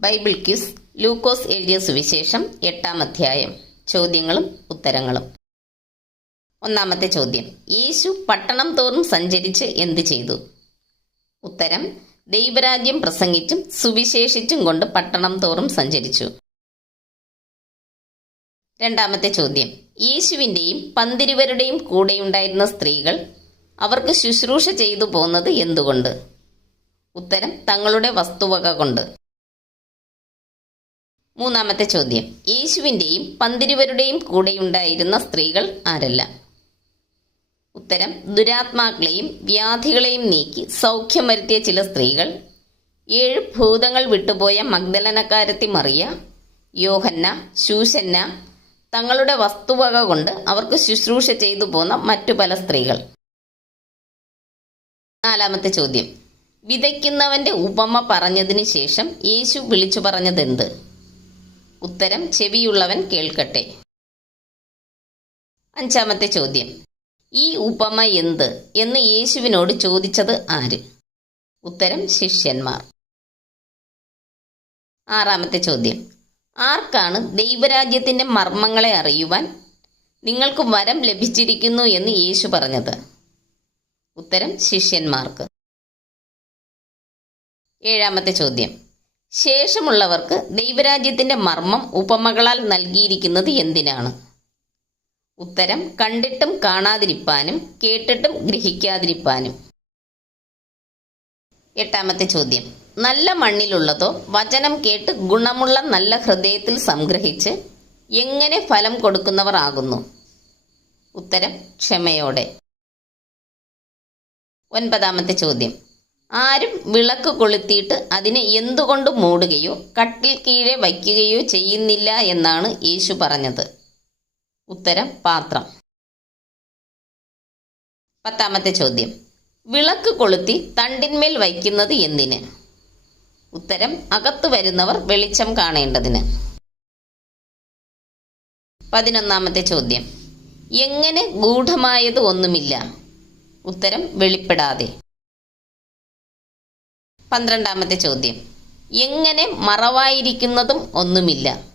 Bible quiz ലൂക്കോസ് എഴുതിയ സുവിശേഷം എട്ടാം അധ്യായം. ചോദ്യങ്ങളും ഉത്തരങ്ങളും. ഒന്നാമത്തെ ചോദ്യം. യേശു പട്ടണം തോറും സഞ്ചരിച്ച് എന്ത് ചെയ്തു? ഉത്തരം. ദൈവരാജ്യം പ്രസംഗിച്ചും സുവിശേഷിച്ചും കൊണ്ട് പട്ടണം തോറും സഞ്ചരിച്ചു. രണ്ടാമത്തെ ചോദ്യം. യേശുവിന്റെയും പന്തിരുവരുടെയും കൂടെയുണ്ടായിരുന്ന സ്ത്രീകൾ അവർക്ക് ശുശ്രൂഷ ചെയ്തു പോകുന്നത് എന്തുകൊണ്ട്? ഉത്തരം. തങ്ങളുടെ വസ്തുവക കൊണ്ട്. മൂന്നാമത്തെ ചോദ്യം. യേശുവിന്റെയും പന്തിരുവരുടെയും കൂടെയുണ്ടായിരുന്ന സ്ത്രീകൾ ആരല്ല? ഉത്തരം ദുരാത്മാക്കളെയും വ്യാധികളെയും നീക്കി സൗഖ്യം വരുത്തിയ ചില സ്ത്രീകൾ ഏഴ് ഭൂതങ്ങൾ വിട്ടുപോയ മഗ്ദലനക്കാരത്തി മറിയ യോഹന്ന ശൂശന്ന തങ്ങളുടെ വസ്തുവക കൊണ്ട് അവർക്ക് ശുശ്രൂഷ ചെയ്തു പോന്ന മറ്റു പല സ്ത്രീകൾ. നാലാമത്തെ ചോദ്യം. വിതയ്ക്കുന്നവന്റെ ഉപമ പറഞ്ഞതിന് ശേഷം യേശു വിളിച്ചു പറഞ്ഞതെന്ത്? ഉത്തരം ചെവിയുള്ളവൻ കേൾക്കട്ടെ. അഞ്ചാമത്തെ ചോദ്യം. ഈ ഉപമ എന്ത് എന്ന് യേശുവിനോട് ചോദിച്ചത് ആര്? ഉത്തരം ശിഷ്യന്മാർ. ആറാമത്തെ ചോദ്യം. ആർക്കാണ് ദൈവരാജ്യത്തിന്റെ മർമ്മങ്ങളെ അറിയുവാൻ നിങ്ങൾക്ക് വരം ലഭിച്ചിരിക്കുന്നു എന്ന് യേശു പറഞ്ഞത്? ഉത്തരം ശിഷ്യന്മാർക്ക്. ഏഴാമത്തെ ചോദ്യം. ശേഷമുള്ളവർക്ക് ദൈവരാജ്യത്തിന്റെ മർമ്മം ഉപമകളാൽ നൽകിയിരിക്കുന്നത് എന്തിനാണ്? ഉത്തരം കണ്ടിട്ടും കാണാതിരിപ്പാനും കേട്ടിട്ടും ഗ്രഹിക്കാതിരിപ്പാനും. എട്ടാമത്തെ ചോദ്യം. നല്ല മണ്ണിലുള്ളതോ വചനം കേട്ട് ഗുണമുള്ള നല്ല ഹൃദയത്തിൽ സംഗ്രഹിച്ച് എങ്ങനെ ഫലം കൊടുക്കുന്നവർ ആകുന്നു? ഉത്തരം ക്ഷമയോടെ. ഒൻപതാമത്തെ ചോദ്യം. ആരും വിളക്ക് കൊളുത്തിയിട്ട് അതിനെ എന്തുകൊണ്ട് മൂടുകയോ കട്ടിൽ കീഴെ വയ്ക്കുകയോ ചെയ്യുന്നില്ല എന്നാണ് യേശു പറഞ്ഞത്. ഉത്തരം പാത്രം. പത്താമത്തെ ചോദ്യം. വിളക്ക് കൊളുത്തി തണ്ടിന്മേൽ വയ്ക്കുന്നത് എന്തിന്? ഉത്തരം അകത്തു വരുന്നവർ വെളിച്ചം കാണേണ്ടതിന്. പതിനൊന്നാമത്തെ ചോദ്യം. എങ്ങനെ ഗൂഢമായത് ഒന്നുമില്ല. ഉത്തരം വെളിപ്പെടാതെ. പന്ത്രണ്ടാമത്തെ ചോദ്യം. എങ്ങനെ മറവായിരിക്കുന്നതും ഒന്നുമില്ല.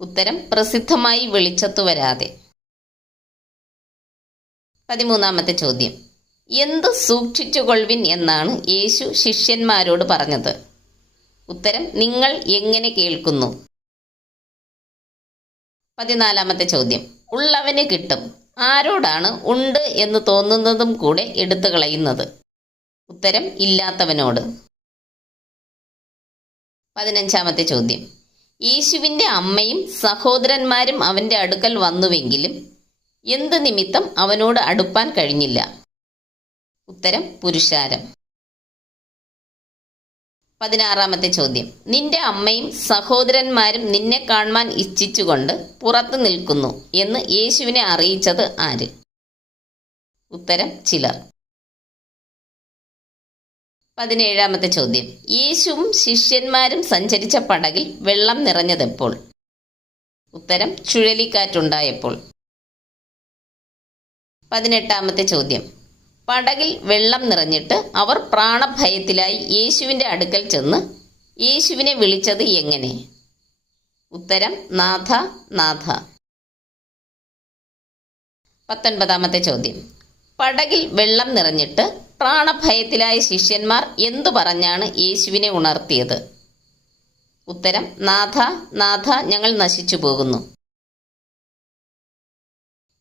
ഉത്തരം പ്രസിദ്ധമായി വെളിച്ചത്തു വരാതെ. പതിമൂന്നാമത്തെ ചോദ്യം. എന്ത് സൂക്ഷിച്ചുകൊള്ളുവിൻ എന്നാണ് യേശു ശിഷ്യന്മാരോട് പറഞ്ഞത്. ഉത്തരം നിങ്ങൾ എങ്ങനെ കേൾക്കുന്നു? പതിനാലാമത്തെ ചോദ്യം. ഉള്ളവന് കിട്ടും. ആരോടാണ് ഉണ്ട് എന്ന് തോന്നുന്നതും കൂടെ എടുത്തു കളയുന്നത്. ഉത്തരം ഇല്ലാത്തവനോട്. പതിനഞ്ചാമത്തെ ചോദ്യം. യേശുവിന്റെ അമ്മയും സഹോദരന്മാരും അവന്റെ അടുക്കൽ വന്നുവെങ്കിലും എന്ത് നിമിത്തം അവനോട് അടുപ്പാൻ കഴിഞ്ഞില്ല? ഉത്തരം പുരുഷാരം. പതിനാറാമത്തെ ചോദ്യം. നിന്റെ അമ്മയും സഹോദരന്മാരും നിന്നെ കാണുവാൻ ഇച്ഛിച്ചുകൊണ്ട് പുറത്തു നിൽക്കുന്നു എന്ന് യേശുവിനെ അറിയിച്ചത് ആര്? ഉത്തരം ചിലർ. പതിനേഴാമത്തെ ചോദ്യം. യേശുവും ശിഷ്യന്മാരും സഞ്ചരിച്ച പടകിൽ വെള്ളം നിറഞ്ഞതെപ്പോൾ? ഉത്തരം ചുഴലിക്കാറ്റുണ്ടായപ്പോൾ. പതിനെട്ടാമത്തെ ചോദ്യം. പടകിൽ വെള്ളം നിറഞ്ഞിട്ട് അവർ പ്രാണഭയത്തിലായി യേശുവിന്റെ അടുക്കൽ ചെന്ന് യേശുവിനെ വിളിച്ചത് എങ്ങനെ? ഉത്തരം നാഥ നാഥ. പത്തൊൻപതാമത്തെ ചോദ്യം. പടകിൽ വെള്ളം നിറഞ്ഞിട്ട് പ്രാണഭയത്തിലായ ശിഷ്യന്മാർ എന്തു പറഞ്ഞാണ് യേശുവിനെ ഉണർത്തിയത്? ഉത്തരം നാഥ നാഥ ഞങ്ങൾ നശിച്ചു പോകുന്നു.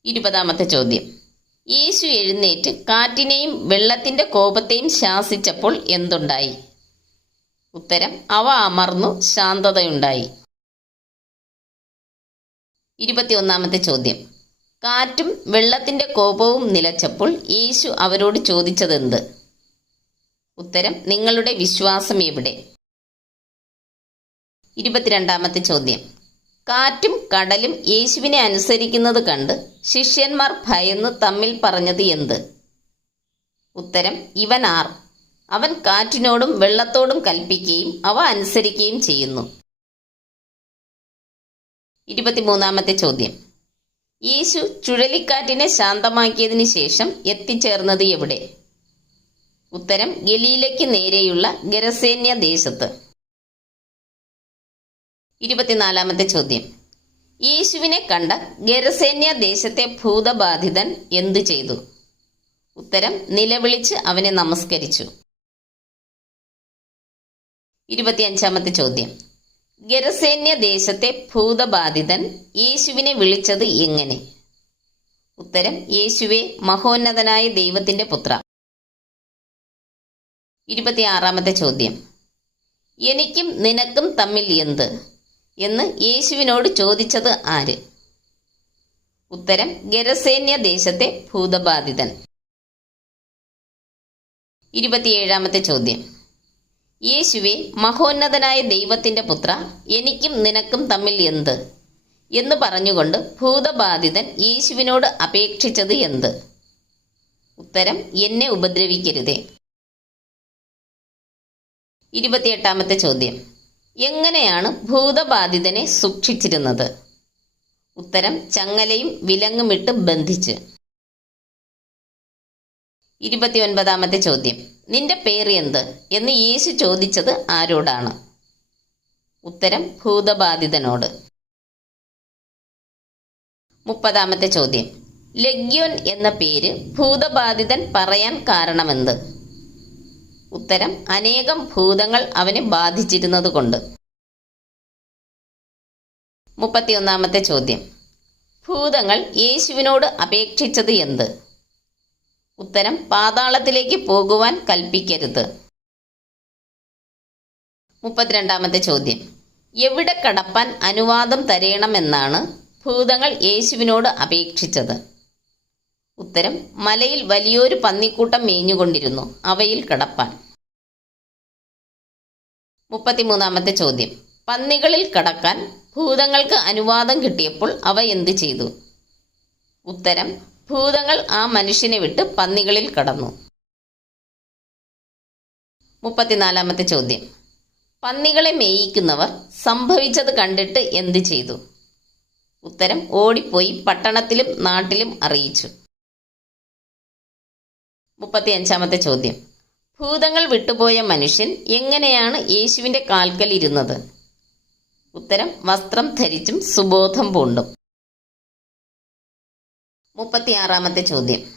ഇരുപതാമത്തെ ചോദ്യം. യേശു എഴുന്നേറ്റ് കാറ്റിനെയും വെള്ളത്തിന്റെ കോപത്തെയും ശാസിച്ചപ്പോൾ എന്തുണ്ടായി? ഉത്തരം അവ അമർന്നു ശാന്തതയുണ്ടായി. ഇരുപത്തിയൊന്നാമത്തെ ചോദ്യം. കാറ്റും വെള്ളത്തിന്റെ കോപവും നിലച്ചപ്പോൾ യേശു അവരോട് ചോദിച്ചതെന്ത്? ഉത്തരം നിങ്ങളുടെ വിശ്വാസം എവിടെ? ഇരുപത്തിരണ്ടാമത്തെ ചോദ്യം. കാറ്റും കടലും യേശുവിനെ അനുസരിക്കുന്നത് കണ്ട് ശിഷ്യന്മാർ ഭയന്ന് തമ്മിൽ പറഞ്ഞത് എന്ത്? ഉത്തരം ഇവൻ ആർ. അവൻ കാറ്റിനോടും വെള്ളത്തോടും കൽപ്പിക്കുകയും അവ അനുസരിക്കുകയും ചെയ്യുന്നു. ഇരുപത്തിമൂന്നാമത്തെ ചോദ്യം. യേശു ചുഴലിക്കാറ്റിനെ ശാന്തമാക്കിയതിന് ശേഷം എത്തിച്ചേർന്നത് എവിടെ? ഉത്തരം ഗലീലയ്ക്ക് നേരെയുള്ള ഗരസേന്യ ദേശത്ത്. ഇരുപത്തിനാലാമത്തെ ചോദ്യം. യേശുവിനെ കണ്ട ഗരസേന്യ ദേശത്തെ ഭൂതബാധിതൻ എന്തു ചെയ്തു? ഉത്തരം നിലവിളിച്ച് അവനെ നമസ്കരിച്ചു. ഇരുപത്തിയഞ്ചാമത്തെ ചോദ്യം. ഗരസേന്യ ദേശത്തെ ഭൂതബാധിതൻ യേശുവിനെ വിളിച്ചത് എങ്ങനെ? ഉത്തരം യേശുവെ മഹോന്നതനായ ദൈവത്തിന്റെ പുത്ര. ഇരുപത്തിയാറാമത്തെ ചോദ്യം. എനിക്കും നിനക്കും തമ്മിൽ എന്ത്? എന്ന് യേശുവിനോട് ചോദിച്ചത് ആര്? ഉത്തരം ഗരസേന്യ ദേശത്തെ ഭൂതബാധിതൻ. ഇരുപത്തിയേഴാമത്തെ ചോദ്യം. യേശുവെ മഹോന്നതനായ ദൈവത്തിന്റെ പുത്ര എനിക്കും നിനക്കും തമ്മിൽ എന്ത്? എന്ന് പറഞ്ഞുകൊണ്ട് ഭൂതബാധിതൻ യേശുവിനോട് അപേക്ഷിച്ചത് എന്ത്? ഉത്തരം എന്നെ ഉപദ്രവിക്കരുതേ. ഇരുപത്തിയെട്ടാമത്തെ ചോദ്യം. എങ്ങനെയാണ് ഭൂതബാധിതനെ സൂക്ഷിച്ചിരുന്നത്? ഉത്തരം ചങ്ങലയും വിലങ്ങുമിട്ട് ബന്ധിച്ച്. ഇരുപത്തിയൊൻപതാമത്തെ ചോദ്യം. നിന്റെ പേര് എന്ത്? എന്ന് യേശു ചോദിച്ചത് ആരോടാണ്? ഉത്തരം ഭൂതബാധിതനോട്. മുപ്പതാമത്തെ ചോദ്യം. ലഗ്യോൻ എന്ന പേര് ഭൂതബാധിതൻ പറയാൻ കാരണമെന്ത്? ഉത്തരം അനേകം ഭൂതങ്ങൾ അവനെ ബാധിച്ചിരുന്നത് കൊണ്ട് മുപ്പത്തിയൊന്നാമത്തെ ചോദ്യം. ഭൂതങ്ങൾ യേശുവിനോട് അപേക്ഷിച്ചത് എന്ത്? ഉത്തരം പാതാളത്തിലേക്ക് പോകുവാൻ കൽപ്പിക്കരുത്. മുപ്പത്തിരണ്ടാമത്തെ ചോദ്യം. എവിടെ കടപ്പാൻ അനുവാദം തരയണമെന്നാണ് ഭൂതങ്ങൾ യേശുവിനോട് അപേക്ഷിച്ചത്. ഉത്തരം മലയിൽ വലിയൊരു പന്നിക്കൂട്ടം മേഞ്ഞുകൊണ്ടിരുന്നു. അവയിൽ കടപ്പാൻ. മുപ്പത്തിമൂന്നാമത്തെ ചോദ്യം. പന്നികളിൽ കടക്കാൻ ഭൂതങ്ങൾക്ക് അനുവാദം കിട്ടിയപ്പോൾ അവ എന്തു ചെയ്തു? ഉത്തരം ഭൂതങ്ങൾ ആ മനുഷ്യനെ വിട്ട് പന്നികളിൽ കടന്നു. മുപ്പത്തിനാലാമത്തെ ചോദ്യം. പന്നികളെ മേയിക്കുന്നവർ സംഭവിച്ചത് കണ്ടിട്ട് എന്ത് ചെയ്തു? ഉത്തരം ഓടിപ്പോയി പട്ടണത്തിലും നാട്ടിലും അറിയിച്ചു. മുപ്പത്തിയഞ്ചാമത്തെ ചോദ്യം. ഭൂതങ്ങൾ വിട്ടുപോയ മനുഷ്യൻ എങ്ങനെയാണ് യേശുവിന്റെ കാൽക്കൽ ഇരുന്നത്? ഉത്തരം വസ്ത്രം ധരിച്ചും സുബോധം പൂണ്ടും. മുപ്പത്തിയാറാമത്തെ ചോദ്യം.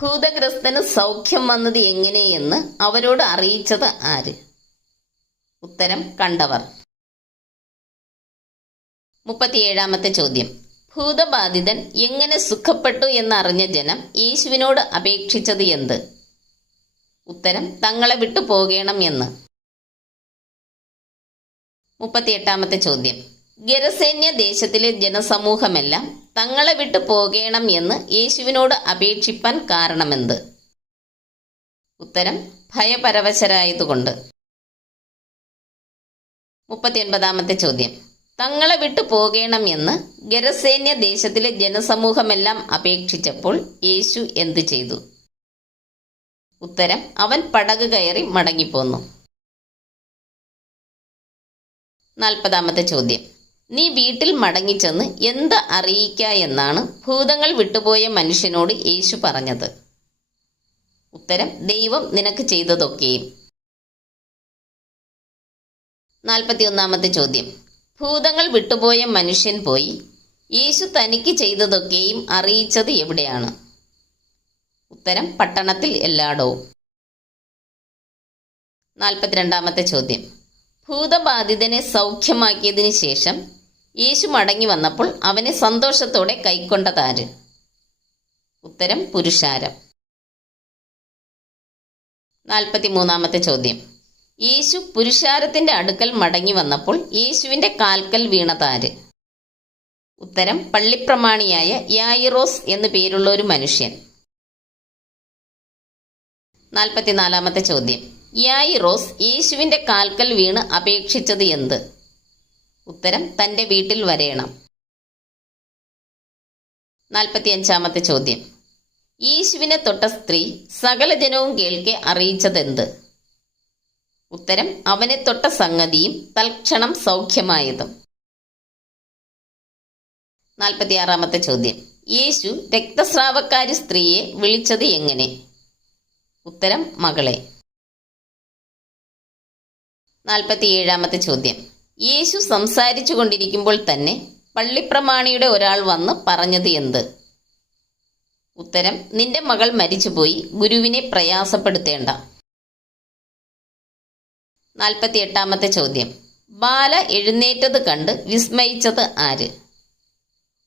ഭൂതഗ്രസ്തന് സൗഖ്യം വന്നത് എങ്ങനെയെന്ന് അവരോട് അറിയിച്ചത് ആര്? ഉത്തരം കണ്ടവർ. മുപ്പത്തിയേഴാമത്തെ ചോദ്യം. ഭൂതബാധിതൻ എങ്ങനെ സുഖപ്പെട്ടു എന്നറിഞ്ഞ ജനം യേശുവിനോട് അപേക്ഷിച്ചത് എന്ത്? ഉത്തരം തങ്ങളെ വിട്ടു പോകണം എന്ന്. മുപ്പത്തിയെട്ടാമത്തെ ചോദ്യം. ഗരസേന്യ ദേശത്തിലെ ജനസമൂഹമെല്ലാം തങ്ങളെ വിട്ടു പോകണം എന്ന് യേശുവിനോട് അപേക്ഷിപ്പാൻ കാരണമെന്ത്? ഉത്തരം ഭയപരവശരായതുകൊണ്ട്. മുപ്പത്തിയൊൻപതാമത്തെ ചോദ്യം. തങ്ങളെ വിട്ടു പോകണം എന്ന് ഗരസേന്യ ദേശത്തിലെ ജനസമൂഹമെല്ലാം അപേക്ഷിച്ചപ്പോൾ യേശു എന്തു ചെയ്തു? ഉത്തരം അവൻ പടക് കയറി മടങ്ങിപ്പോന്നു. നാൽപ്പതാമത്തെ ചോദ്യം. നീ വീട്ടിൽ മടങ്ങിച്ചെന്ന് എന്ത് അറിയിക്ക എന്നാണ് ഭൂതങ്ങൾ വിട്ടുപോയ മനുഷ്യനോട് യേശു പറഞ്ഞത്. ഉത്തരം ദൈവം നിനക്ക് ചെയ്തതൊക്കെയും. നാൽപ്പത്തിയൊന്നാമത്തെ ചോദ്യം. ഭൂതങ്ങൾ വിട്ടുപോയ മനുഷ്യൻ പോയി. യേശു തനിക്ക് ചെയ്തതൊക്കെയും അറിയിച്ചത് എവിടെയാണ്? ഉത്തരം പട്ടണത്തിൽ എല്ലായിടവും. നാൽപ്പത്തിരണ്ടാമത്തെ ചോദ്യം. ഭൂതബാധിതനെ സൗഖ്യമാക്കിയതിനു ശേഷം യേശു മടങ്ങി വന്നപ്പോൾ അവനെ സന്തോഷത്തോടെ കൈക്കൊണ്ടതാര് ഉത്തരം പുരുഷാരം. നാൽപ്പത്തിമൂന്നാമത്തെ ചോദ്യം. യേശു പുരുഷാരത്തിന്റെ അടുക്കൽ മടങ്ങി വന്നപ്പോൾ യേശുവിന്റെ കാൽക്കൽ വീണതാര് ഉത്തരം പള്ളിപ്രമാണിയായ യായിറോസ് എന്നു പേരുള്ള ഒരു മനുഷ്യൻ. നാൽപ്പത്തിനാലാമത്തെ ചോദ്യം. യായിറോസ് യേശുവിന്റെ കാൽക്കൽ വീണ് അപേക്ഷിച്ചത് എന്ത്? ഉത്തരം തന്റെ വീട്ടിൽ വരയണം നാൽപ്പത്തിയഞ്ചാമത്തെ ചോദ്യം. യേശുവിനെ തൊട്ട സ്ത്രീ സകല ജനവും കേൾക്കെ അറിയിച്ചതെന്ത്? ഉത്തരം അവനെ തൊട്ട സംഗതിയും തൽക്ഷണം സൗഖ്യമായതും. നാൽപ്പത്തിയാറാമത്തെ ചോദ്യം. യേശു രക്തസ്രാവക്കാരി സ്ത്രീയെ വിളിച്ചത് എങ്ങനെ? ഉത്തരം മകളെ. നാൽപ്പത്തിയേഴാമത്തെ ചോദ്യം. യേശു സംസാരിച്ചു കൊണ്ടിരിക്കുമ്പോൾ തന്നെ പള്ളിപ്രമാണിയുടെ ഒരാൾ വന്ന് പറഞ്ഞത് എന്ത്? ഉത്തരം നിന്റെ മകൾ മരിച്ചുപോയി ഗുരുവിനെ പ്രയാസപ്പെടുത്തേണ്ട. നാൽപ്പത്തി എട്ടാമത്തെ ചോദ്യം ബാല എഴുന്നേറ്റത് കണ്ട് വിസ്മയിച്ചത് ആര്?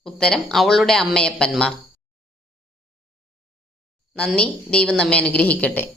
ഉത്തരം അവളുടെ അമ്മയപ്പന്മാർ. നന്ദി ദൈവം നമ്മെ അനുഗ്രഹിക്കട്ടെ.